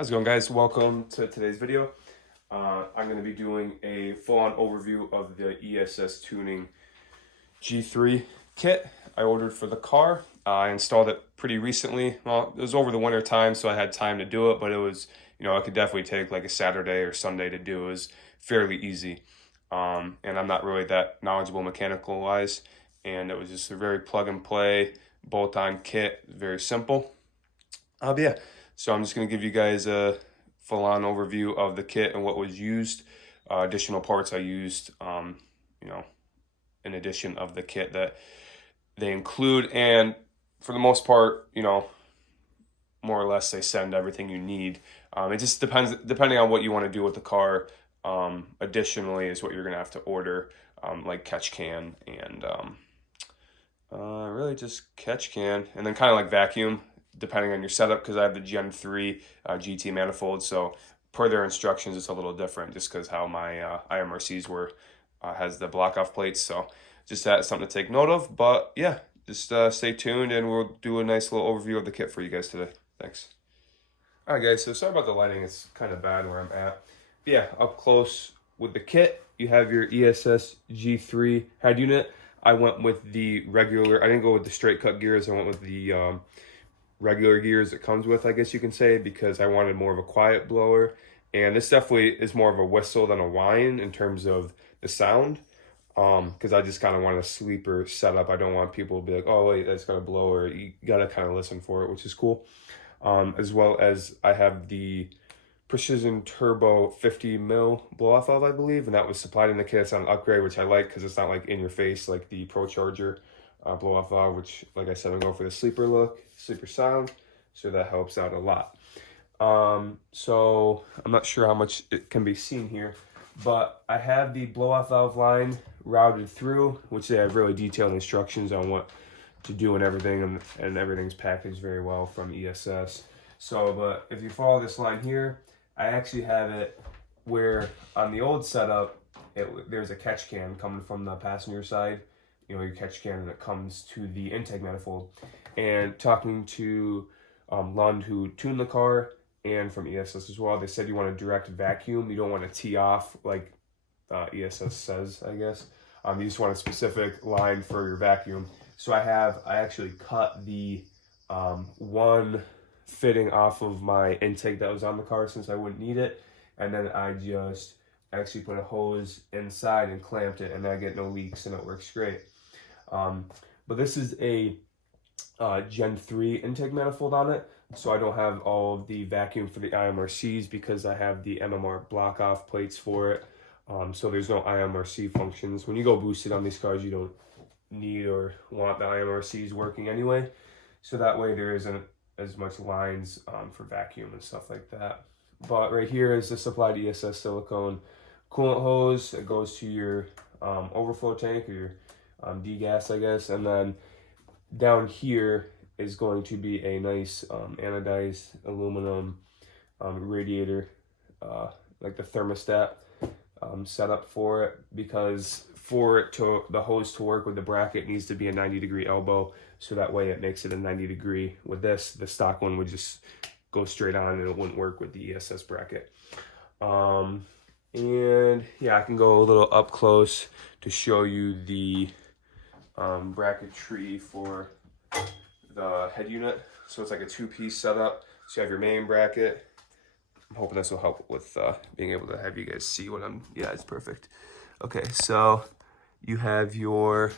How's it going, guys? Welcome to today's video. I'm going to be doing a full-on overview of the ESS Tuning G3 kit I ordered for the car. I installed it pretty recently. Well, it was over the winter time, so I had time to do it, but it was, it could definitely take like a Saturday or Sunday to do. It was fairly easy. And I'm not really that knowledgeable mechanical-wise, and it was just a very plug-and-play, bolt-on kit, very simple. But yeah, so I'm just going to give you guys a full-on overview of the kit and what was used, additional parts I used, in addition of the kit that they include. And for the most part, more or less they send everything you need. It just depends, depending on what you want to do with the car. Additionally is what you're going to have to order, like catch can and really just catch can, and then kind of like vacuum, depending on your setup, because I have the Gen 3 GT manifold, so per their instructions it's a little different just because how my IMRCs were, has the block off plates, so just that's something to take note of. But yeah, just stay tuned and we'll do a nice little overview of the kit for you guys today. Thanks. Alright guys, so sorry about the lighting, it's kind of bad where I'm at. But yeah, up close with the kit, you have your ESS G3 head unit. I went with the regular, I didn't go with the straight cut gears, I went with the regular gears it comes with, I guess you can say, because I wanted more of a quiet blower. And this definitely is more of a whistle than a whine in terms of the sound, because I just kind of want a sleeper setup. I don't want people to be like, oh wait, that's got a blower. You gotta kind of listen for it, which is cool. As well as I have the Precision Turbo 50 mil blow off valve, I believe, and that was supplied in the kit. It's on an upgrade, which I like because it's not like in your face like the Procharger blow off valve, which, like I said, I'm going for the sleeper look, sleeper sound, so that helps out a lot. So I'm not sure how much it can be seen here, but I have the blow off valve line routed through, which they have really detailed instructions on what to do and everything, and everything's packaged very well from ESS. So, but if you follow this line here, I actually have it where on the old setup, there's a catch can coming from the passenger side, your catch can that comes to the intake manifold. And talking to Lund, who tuned the car, and from ESS as well, they said you want a direct vacuum. You don't want to tee off like ESS says, I guess. You just want a specific line for your vacuum. So I actually cut the one fitting off of my intake that was on the car since I wouldn't need it, and then I just actually put a hose inside and clamped it, and I get no leaks and it works great. But this is a Gen 3 intake manifold on it, so I don't have all of the vacuum for the IMRCs because I have the MMR block off plates for it. So there's no IMRC functions. When you go boosted on these cars, you don't need or want the IMRCs working anyway, so that way there isn't as much lines for vacuum and stuff like that. But right here is the supplied ESS silicone coolant hose. It goes to your overflow tank, or your degas, I guess. And then down here is going to be a nice anodized aluminum radiator, like the thermostat setup for it, because for it to the hose to work with the bracket, it needs to be a 90-degree elbow, so that way it makes it a 90-degree. With this, the stock one would just go straight on and it wouldn't work with the ESS bracket. And yeah, I can go a little up close to show you the bracketry for the head unit. So it's like a two-piece setup. So you have your main bracket. I'm hoping this will help with being able to have you guys see what yeah, it's perfect. Okay, so you have your,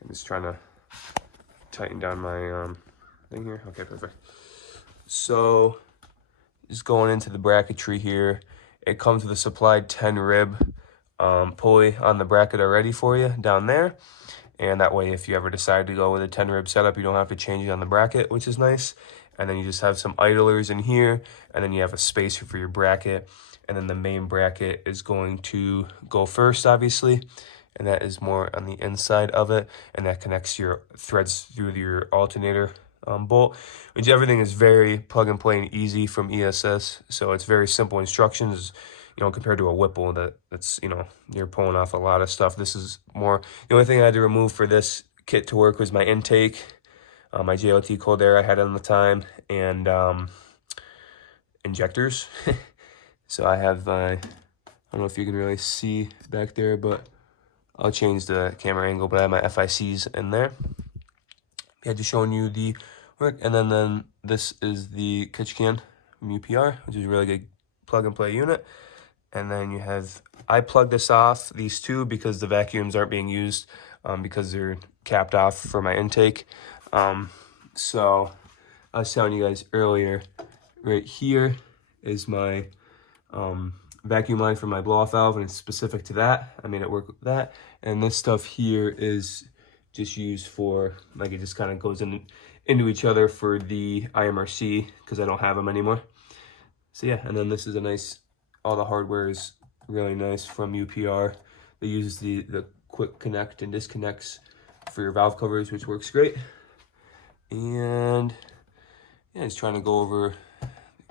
I'm just trying to tighten down my thing here. Okay, perfect. So just going into the bracketry here, it comes with a supplied 10 rib pulley on the bracket already for you down there. And that way, if you ever decide to go with a 10 rib setup, you don't have to change it on the bracket, which is nice. And then you just have some idlers in here, and then you have a spacer for your bracket. And then the main bracket is going to go first, obviously, and that is more on the inside of it, and that connects your threads through your alternator bolt, which everything is very plug and play and easy from ESS. So it's very simple instructions, compared to a Whipple that's, you're pulling off a lot of stuff. This is more, the only thing I had to remove for this kit to work was my intake, my JLT cold air I had on the time, and injectors. So I have, I don't know if you can really see back there, but I'll change the camera angle, but I have my FICs in there. Yeah, just showing you the work. And then this is the kitchen can from UPR, which is a really good plug and play unit. And then you have, I plugged this off, these two, because the vacuums aren't being used because they're capped off for my intake. So I was telling you guys earlier, right here is my vacuum line for my blow-off valve, and it's specific to that. I made it work with that. And this stuff here is just used for, like, it just kind of goes into each other for the IMRC because I don't have them anymore. So yeah, and then this is a nice, all the hardware is really nice from UPR. They use the quick connect and disconnects for your valve covers, which works great. And yeah, just trying to go over the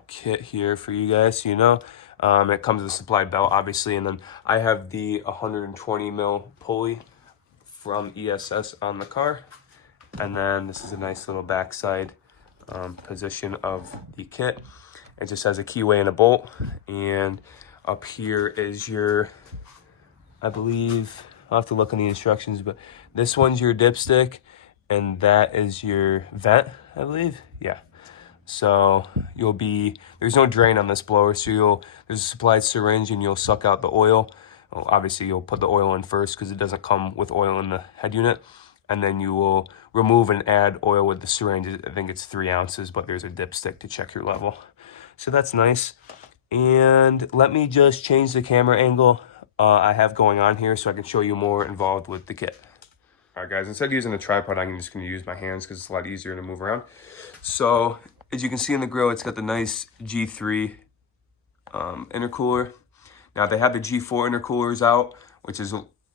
kit here for you guys, so you know. It comes with a supplied belt, obviously, and then I have the 120 mil pulley from ESS on the car. And then this is a nice little backside position of the kit. It just has a keyway and a bolt. And up here is your, I believe, I'll have to look in the instructions, but this one's your dipstick, and that is your vent, I believe. Yeah. So you'll be, there's no drain on this blower, so there's a supplied syringe and you'll suck out the oil. Well, obviously you'll put the oil in first because it doesn't come with oil in the head unit. And then you will remove and add oil with the syringe. I think it's 3 ounces, but there's a dipstick to check your level. So that's nice. And let me just change the camera angle I have going on here so I can show you more involved with the kit. All right, guys, instead of using a tripod, I'm just gonna use my hands because it's a lot easier to move around. So as you can see in the grill, it's got the nice G3 intercooler. Now they have the G4 intercoolers out, which is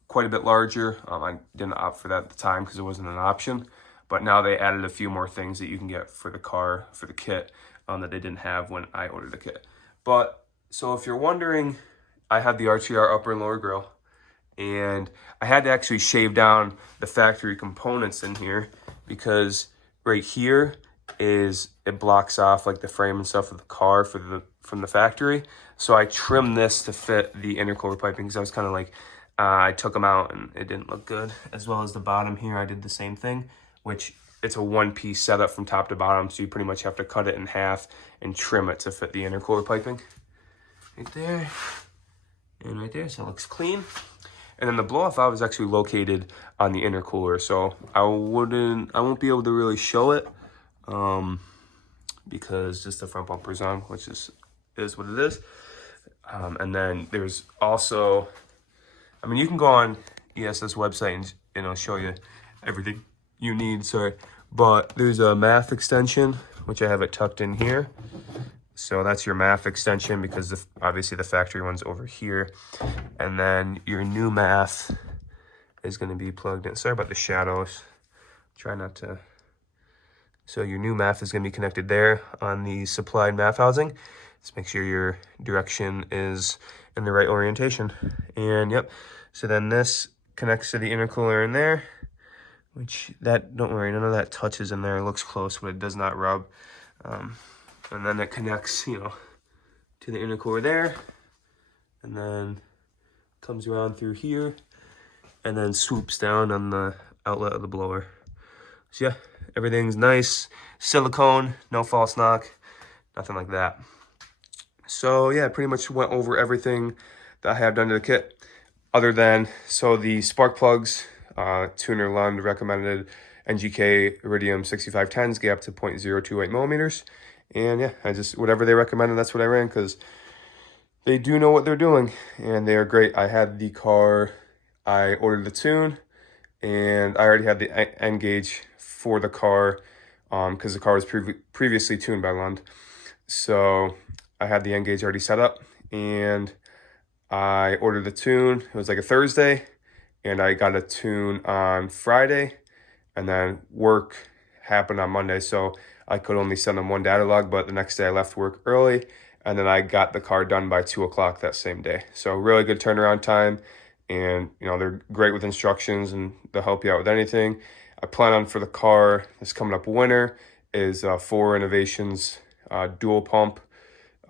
quite a bit larger. I didn't opt for that at the time because it wasn't an option. But now they added a few more things that you can get for the car, for the kit, that they didn't have when I ordered the kit. But, so if you're wondering, I have the RTR upper and lower grill. And I had to actually shave down the factory components in here because right here is, it blocks off like the frame and stuff of the car from the factory. So I trimmed this to fit the intercooler piping because I was kind of like, I took them out and it didn't look good. As well as the bottom here, I did the same thing, which it's a one-piece setup from top to bottom. So you pretty much have to cut it in half and trim it to fit the intercooler piping. Right there and right there, so it looks clean. And then the blow-off valve is actually located on the intercooler, so I won't be able to really show it because just the front bumper's on, which is what it is. And then there's also, I mean, you can go on ESS website and it'll show you everything you need, sorry. But there's a MAF extension, which I have it tucked in here. So that's your MAF extension because obviously the factory one's over here. And then your new MAF is going to be plugged in. Sorry about the shadows. Try not to. So your new MAF is going to be connected there on the supplied MAF housing. Just make sure your direction is in the right orientation. And yep, so then this connects to the intercooler in there, which that, don't worry, none of that touches in there. It looks close, but it does not rub. And then it connects, you know, to the intercooler there, and then comes around through here, and then swoops down on the outlet of the blower. So yeah, everything's nice, silicone, no false knock, nothing like that. So yeah, pretty much went over everything that I have done to the kit, other than, so the spark plugs, tuner Lund recommended NGK Iridium 6510s get up to 0.028 millimeters. And yeah, whatever they recommended, that's what I ran because they do know what they're doing and they are great. I had the car, I ordered the tune, and I already had the end gauge for the car because the car was previously tuned by Lund. So I had the end gauge already set up and I ordered the tune. It was like a Thursday and I got a tune on Friday, and then work happened on Monday. So I could only send them one data log, but the next day I left work early and then I got the car done by 2 o'clock that same day. So really good turnaround time, and you know, they're great with instructions and they'll help you out with anything. I plan on, for the car this coming up winter, is 4 Innovations dual pump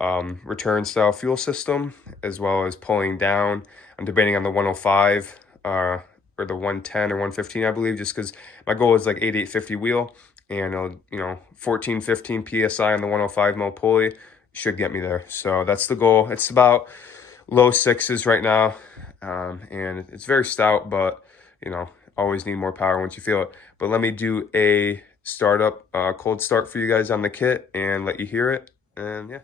return style fuel system, as well as pulling down. I'm debating on the 105 or the 110 or 115, I believe, just because my goal is like 8850 wheel, and you know, 14, 15 psi on the 105 mil pulley should get me there. So that's the goal. It's about low sixes right now, and it's very stout, but you know, always need more power once you feel it. But let me do a startup cold start for you guys on the kit and let you hear it, and yeah.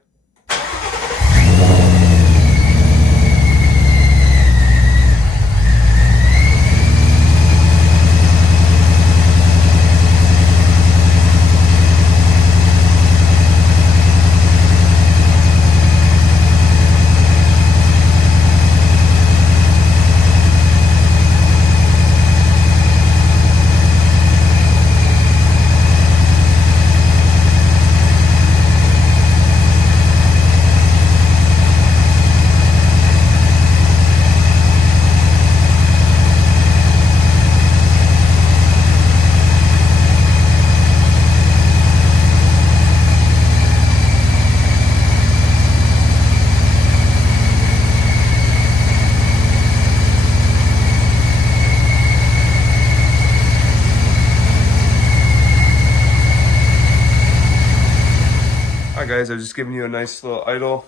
Alright guys, I've just given you a nice little idle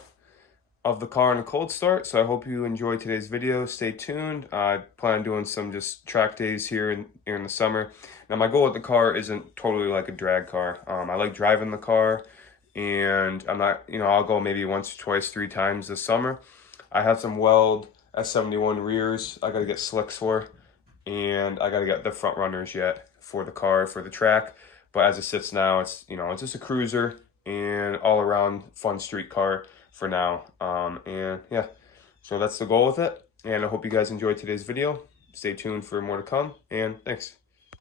of the car in a cold start, so I hope you enjoyed today's video. Stay tuned. I plan on doing some just track days here in the summer. Now my goal with the car isn't totally like a drag car. I like driving the car, and I'm not, you know, I'll go maybe once, twice, 3 times this summer. I have some Weld S71 rears I gotta get slicks for, and I gotta get the front runners yet for the car, for the track. But as it sits now, it's, you know, it's just a cruiser and all around fun street car for now. And yeah, so that's the goal with it. And I hope you guys enjoyed today's video. Stay tuned for more to come, and thanks.